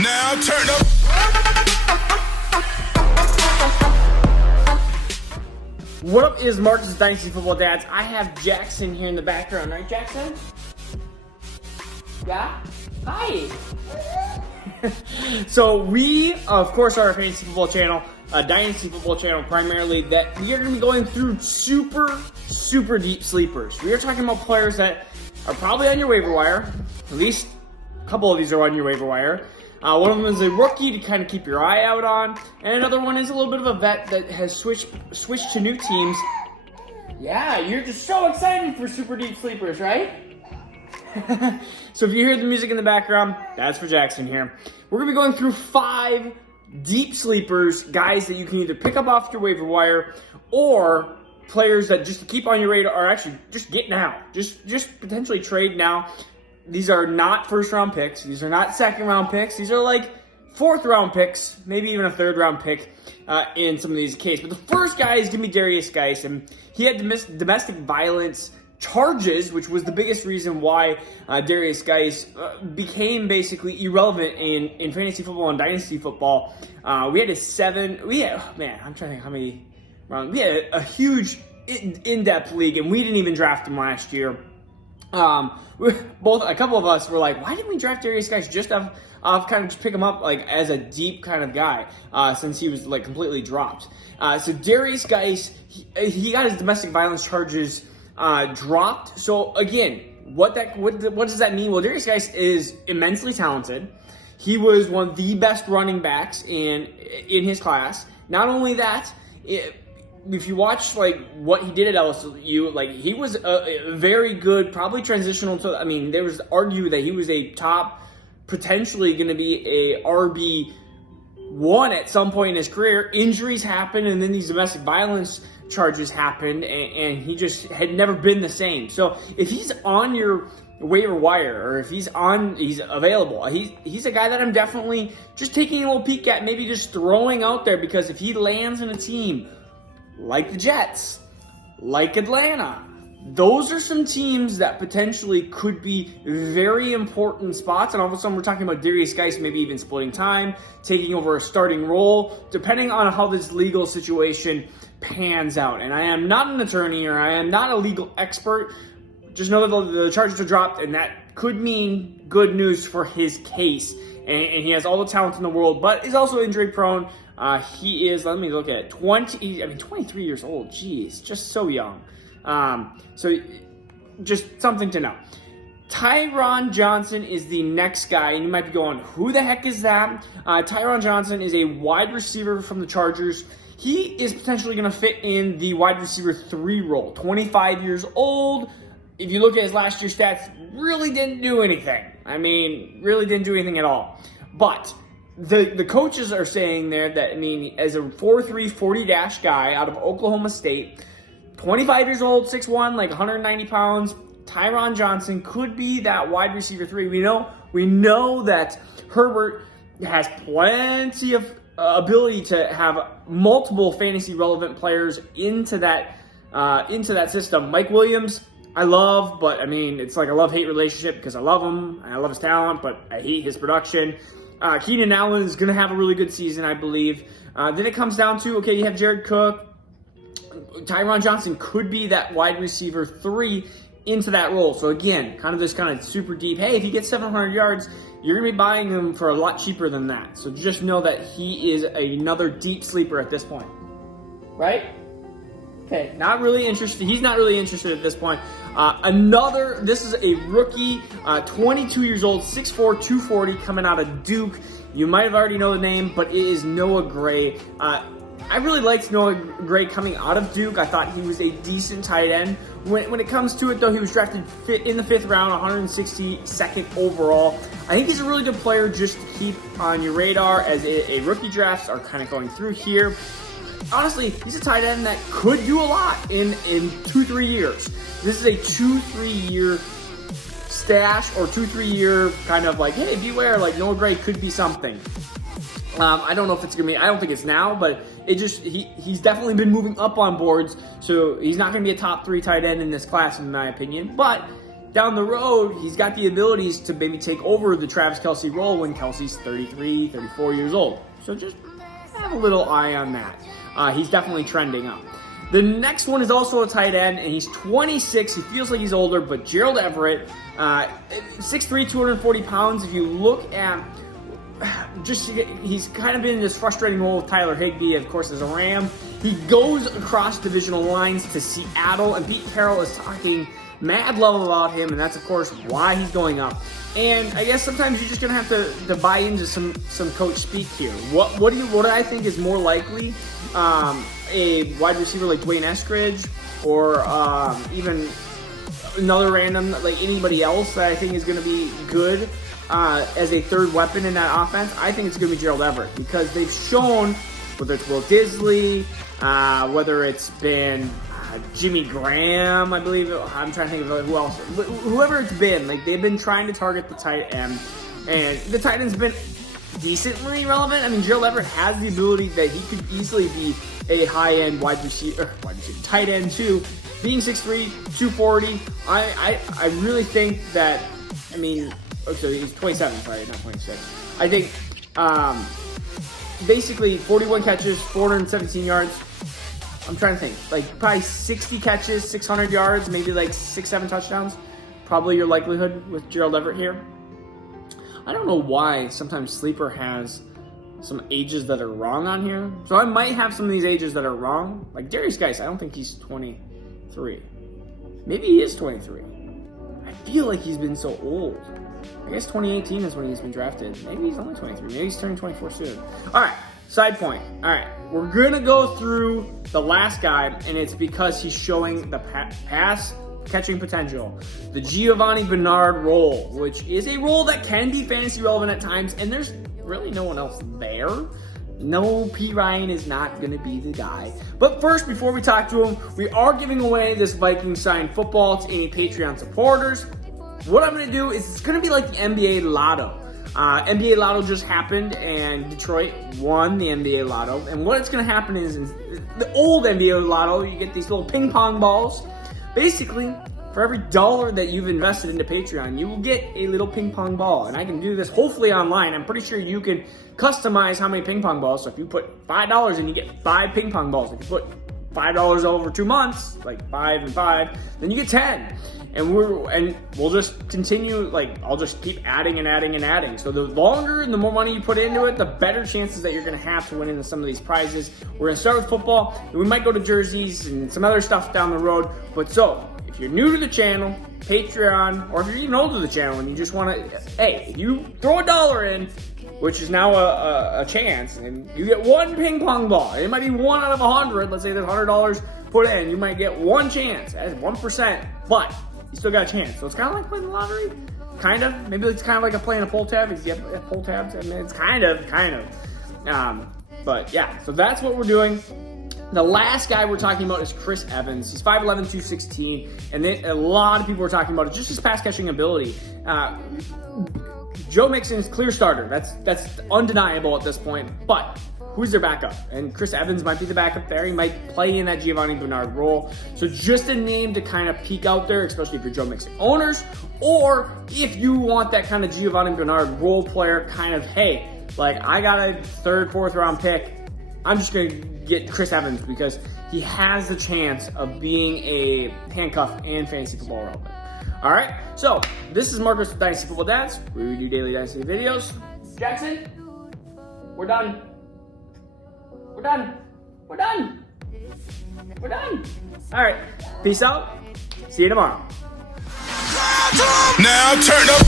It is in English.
Now turn up. What up is Marcus Dynasty Football Dads? I have Jackson here in the background, right, Jackson? Yeah? Hi! So we, of course, are a fantasy football channel, a dynasty football channel primarily, that we are going to be going through super deep sleepers. We are talking about players that are probably on your waiver wire. At least a couple of these are on your waiver wire. One of them is a rookie to kind of keep your eye out on, and another one is a little bit of a vet that has switched to new teams. Yeah, you're just so excited for super deep sleepers, right? So if you hear the music in the background, that's for Jackson here. We're going to be going through 5 deep sleepers, guys that you can either pick up off your waiver wire or players that just to keep on your radar, or actually just get now. Just potentially trade now. These are not first round picks. These are not second round picks. These are like 4th round picks, maybe even a 3rd round pick in some of these cases. But the first guy is going to be Darius Geis, and he had domestic violence charges, which was the biggest reason why Darius Geis became basically irrelevant in fantasy football and dynasty football. We had I'm trying to think how many rounds. We had a huge in-depth league, and we didn't even draft him last year. A couple of us were like, why didn't we draft Darius Geis just kind of just pick him up like as a deep kind of guy since he was like completely dropped. So Darius Geis, he got his domestic violence charges dropped. So again, what does that mean? Well, Darius Geis is immensely talented. He was one of the best running backs in his class. Not only that, if you watch like what he did at LSU, like he was a very good, probably transitional to. I mean, there was argue that he was a top, potentially going to be a RB1 at some point in his career. Injuries happened, and then these domestic violence charges happened, and he just had never been the same. So if he's on your waiver wire, or if he's available, he's a guy that I'm definitely just taking a little peek at, maybe just throwing out there, because if he lands in a team like the Jets, like Atlanta, those are some teams that potentially could be very important spots. And all of a sudden, we're talking about Darius Geis maybe even splitting time, taking over a starting role, depending on how this legal situation pans out. And I am not an attorney, or I am not a legal expert. Just know that the charges are dropped, and that could mean good news for his case. And he has all the talent in the world, but is also injury prone. He is, let me look at it, 23 years old. Jeez, just so young. So just something to know. Tyron Johnson is the next guy, and you might be going, who the heck is that? Tyron Johnson is a wide receiver from the Chargers. He is potentially going to fit in the wide receiver 3 role. 25 years old. If you look at his last year's stats, really didn't do anything. I mean, really didn't do anything at all. But the coaches are saying there that, I mean, as a 4.3 40-dash guy out of Oklahoma State, 25 years old, 6'1", like 190 pounds, Tyron Johnson could be that wide receiver 3. We know that Herbert has plenty of ability to have multiple fantasy relevant players into that system. Mike Williams, I love, but I mean, it's like a love-hate relationship, because I love him, and I love his talent, but I hate his production. Keenan Allen is going to have a really good season, I believe. Then it comes down to, okay, you have Jared Cook. Tyron Johnson could be that wide receiver 3 into that role. So again, kind of super deep, hey, if he gets 700 yards, you're going to be buying him for a lot cheaper than that. So just know that he is another deep sleeper at this point. Right? Okay, not really interested. He's not really interested at this point. This is a rookie, 22 years old, 6'4", 240, coming out of Duke. You might have already know the name, but it is Noah Gray. I really liked Noah Gray coming out of Duke. I thought he was a decent tight end. When it comes to it, though, he was drafted in the 5th round, 162nd overall. I think he's a really good player just to keep on your radar as a rookie drafts are kind of going through here. Honestly, he's a tight end that could do a lot in 2-3 years. This is a 2-3 year stash, or 2-3 year kind of like, hey, beware, like Noah Gray could be something. I don't know if it's going to be, I don't think it's now, but he's definitely been moving up on boards, so he's not going to be a top 3 tight end in this class, in my opinion, but down the road, he's got the abilities to maybe take over the Travis Kelce role when Kelce's 33, 34 years old. So just have a little eye on that. He's definitely trending up. The next one is also a tight end, and he's 26. He feels like he's older, but Gerald Everett, 6'3", 240 pounds. If you look at he's kind of been in this frustrating role with Tyler Higbee, of course, as a Ram. He goes across divisional lines to Seattle, and Pete Carroll is talking mad love about him, and that's, of course, why he's going up. And I guess sometimes you're just going to have to buy into some coach speak here. What do I think is more likely? A wide receiver like Dwayne Eskridge, or even another random, like anybody else that I think is going to be good as a third weapon in that offense? I think it's going to be Gerald Everett, because they've shown, whether it's Will Disley, whether it's been Jimmy Graham, I believe. I'm trying to think of who else. Whoever it's been, like, they've been trying to target the tight end, and the tight end's been decently relevant. I mean, Gerald Everett has the ability that he could easily be a high-end wide receiver, tight end too. Being 6'3", 240, I really think that, I mean, okay, he's 27, sorry, not 26. I think basically 41 catches, 417 yards. I'm trying to think, like probably 60 catches, 600 yards, maybe like 6-7 touchdowns. Probably your likelihood with Gerald Everett here. I don't know why sometimes Sleeper has some ages that are wrong on here. So I might have some of these ages that are wrong. Like Darius Geis, I don't think he's 23. Maybe he is 23. I feel like he's been so old. I guess 2018 is when he's been drafted. Maybe he's only 23. Maybe he's turning 24 soon. All right, side point. All right, we're going to go through the last guy, and it's because he's showing the pass catching potential. The Giovanni Bernard role, which is a role that can be fantasy relevant at times, and there's really no one else there. No, P. Ryan is not going to be the guy. But first, before we talk to him, we are giving away this Vikings signed football to any Patreon supporters. What I'm going to do is it's going to be like the NBA Lotto. NBA Lotto just happened, and Detroit won the NBA Lotto. And what it's going to happen is, in the old NBA Lotto, you get these little ping pong balls. Basically, for every $1 that you've invested into Patreon, you will get a little ping pong ball. And I can do this hopefully online. I'm pretty sure you can customize how many ping pong balls. So if you put $5 in, you get 5 ping pong balls. If you put $5 over 2 months, like 5 and 5, then you get 10. And we'll just continue, like, I'll just keep adding and adding and adding. So the longer and the more money you put into it, the better chances that you're going to have to win into some of these prizes. We're going to start with football, and we might go to jerseys and some other stuff down the road. But so, if you're new to the channel, Patreon, or if you're even old to the channel and you just want to, hey, if you throw $1 in, which is now a chance, and you get 1 ping pong ball. It might be 1 out of 100. Let's say there's $100 put in. You might get 1 chance. That's 1%, but you still got a chance. So it's kind of like playing the lottery. Kind of. Maybe it's kind of like playing a pull tab. If you have pull tabs, I mean, it's kind of. But yeah, so that's what we're doing. The last guy we're talking about is Chris Evans. He's 5'11", 216, and then a lot of people are talking about it, just his pass catching ability. Joe Mixon is clear starter. That's undeniable at this point. But who's their backup? And Chris Evans might be the backup there. He might play in that Giovanni Bernard role. So just a name to kind of peek out there, especially if you're Joe Mixon owners, or if you want that kind of Giovanni Bernard role player kind of, hey, like I got a 3rd, 4th round pick. I'm just going to get Chris Evans because he has the chance of being a handcuff and fantasy football relevant. All right, so this is Marcus with Dynasty Football Dads, where we do daily Dynasty videos. Jackson, we're done. We're done. We're done. We're done. All right, peace out. See you tomorrow. Now turn up.